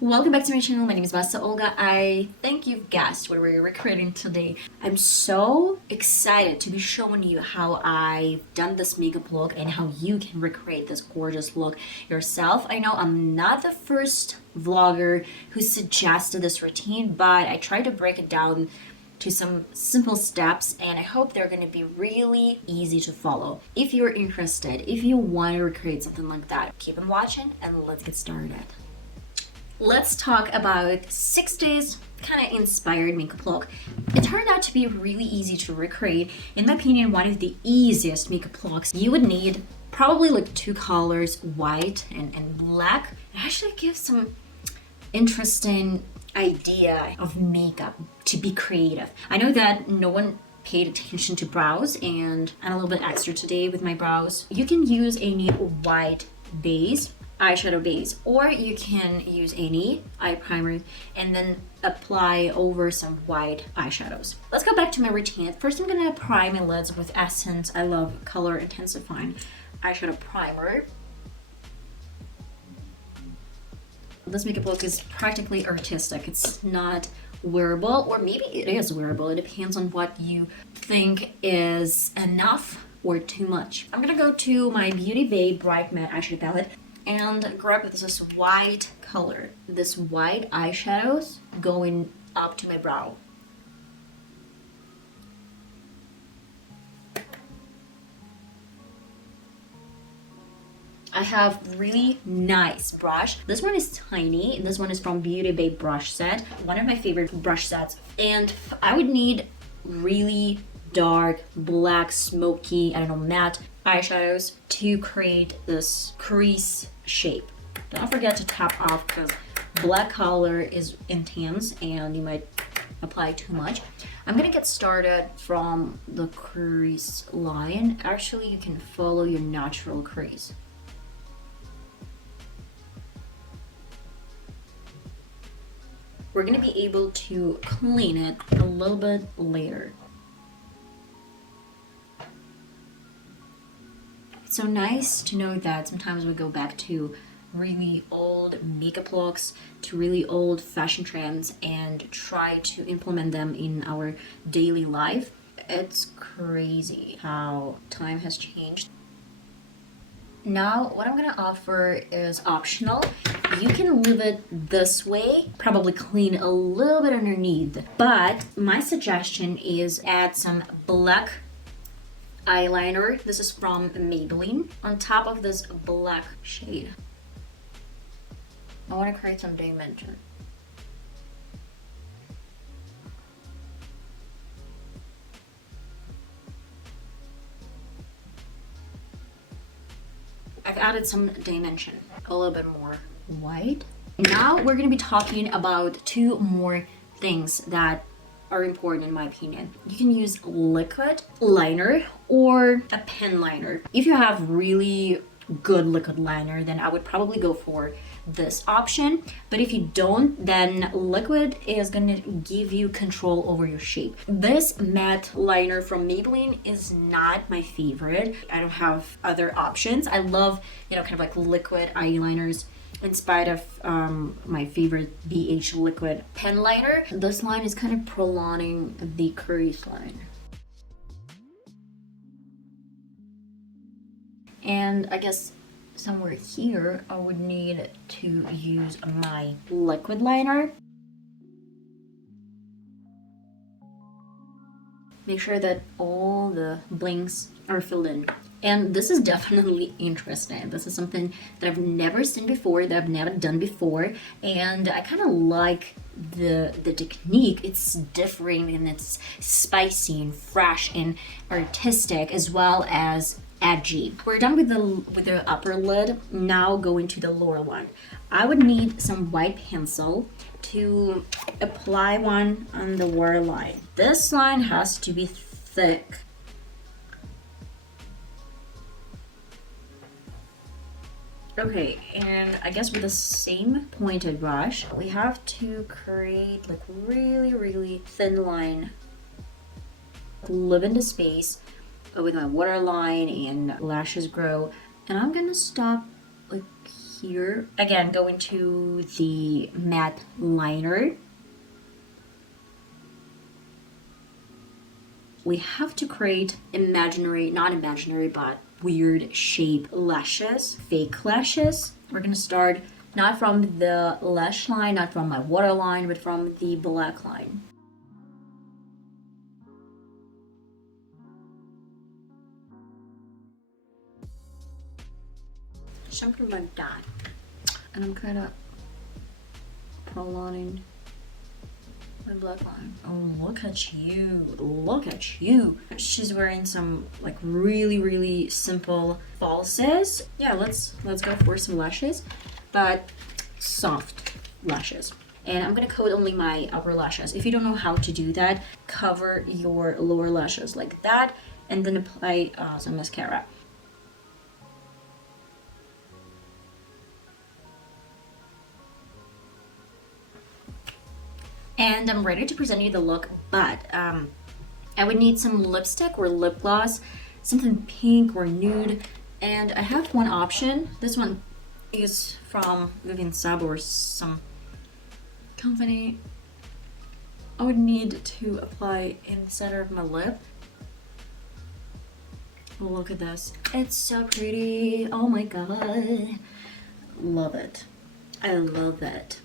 Welcome back to my channel. My name is VassaOlga. I think you've guessed what we're recreating today. I'm so excited to be showing you how I've done this makeup look and how you can recreate this gorgeous look yourself. I know I'm not the first vlogger who suggested this routine, but I tried to break it down to some simple steps, and I hope they're going to be really easy to follow. If you're interested, if you want to recreate something like that, keep on watching and let's get started. Let's talk about 6 days kind of inspired makeup look. It turned out to be really easy to recreate. In my opinion, one of the easiest makeup looks. You would need probably like two colors, white and black. It actually gives some interesting idea of makeup to be creative. I know that no one paid attention to brows, and I'm a little bit extra today with my brows. You can use any white base, eyeshadow base, or you can use any eye primer and then apply over some white eyeshadows. Let's go back to my routine. First, I'm gonna prime my lids with Essence I Love Color Intensifying eyeshadow primer. This makeup look is practically artistic. It's not wearable, or maybe it is wearable. It depends on what you think is enough or too much. I'm gonna go to my Beauty Bay Bright Matte Eyeshadow Palette and grab this white color, this white eyeshadows going up to my brow. I have really nice brush. This one is tiny. This one is from Beauty Bay brush set, one of my favorite brush sets. And I would need really dark, black, smoky, I don't know, matte eyeshadows to create this crease shape. Don't forget to tap off because black color is intense and you might apply too much. I'm gonna get started from the crease line. Actually, you can follow your natural crease. We're gonna be able to clean it a little bit later. It's so nice to know that sometimes we go back to really old makeup looks, to really old fashion trends, and try to implement them in our daily life. It's crazy how time has changed. Now, what I'm gonna offer is optional. You can leave it this way, probably clean a little bit underneath, but my suggestion is add some black eyeliner. This is from Maybelline on top of this black shade. I want to create some dimension. I've added some dimension, a little bit more white. Now we're going to be talking about two more things that are important in my opinion. You can use liquid liner or a pen liner. If you have really good liquid liner, then I would probably go for this option. But if you don't, then liquid is gonna give you control over your shape. This matte liner from Maybelline is not my favorite. I don't have other options. I love, kind of like liquid eyeliners in spite of my favorite BH liquid pen liner. This line is kind of prolonging the crease line. And I guess somewhere here I would need to use my liquid liner. Make sure that all the blinks are filled in. And this is definitely interesting. This is something that I've never seen before, that I've never done before. And I kind of like the technique. It's different and it's spicy and fresh and artistic as well as edgy. We're done with the upper lid. Now go into the lower one. I would need some white pencil to apply one on the waterline. This line has to be thick. Okay, and I guess with the same pointed brush, we have to create like really thin line, live into space with my waterline and lashes grow. And I'm gonna stop like here. Again, going to the matte liner. We have to create imaginary, not imaginary, but weird shape lashes, fake lashes. We're gonna start not from the lash line, not from my waterline, but from the black line. Something like that. And I'm kind of prolonging my black line. Oh, look at you. Look at you. She's wearing some like really simple falsies. Yeah, let's go for some lashes, but soft lashes. And I'm gonna coat only my upper lashes. If you don't know how to do that, cover your lower lashes like that and then apply some mascara. And I'm ready to present you the look, but I would need some lipstick or lip gloss, something pink or nude. And I have one option. This one is from Vivienne, Sabo or some company. I would need to apply in the center of my lip. Look at this. It's so pretty. Oh my god. Love it. I love it.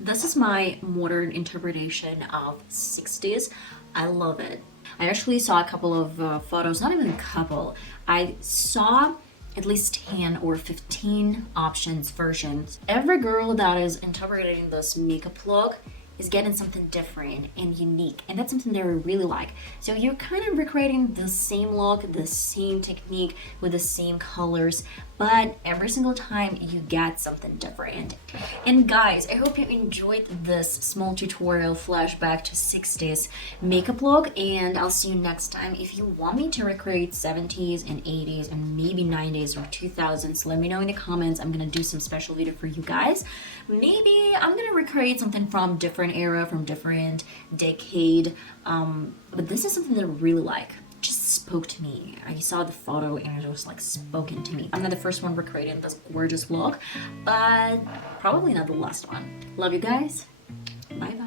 This is my modern interpretation of 60s. I love it. I actually saw a couple of photos, not even a couple. I saw at least 10 or 15 options, versions. Every girl that is interpreting this makeup look is getting something different and unique, and that's something that I really like. So you're kind of recreating the same look, the same technique with the same colors, but every single time you get something different. And guys, I hope you enjoyed this small tutorial flashback to 60s makeup look, and I'll see you next time. If you want me to recreate 70s and 80s and maybe 90s or 2000s, let me know in the comments. I'm gonna do some special video for you guys. Maybe I'm gonna recreate something from different era, from different decade, but this is something that I really like. Just spoke to me. I saw the photo and it was like spoken to me. I'm not the first one recreating this gorgeous look, but probably not the last one. Love you guys. Bye bye.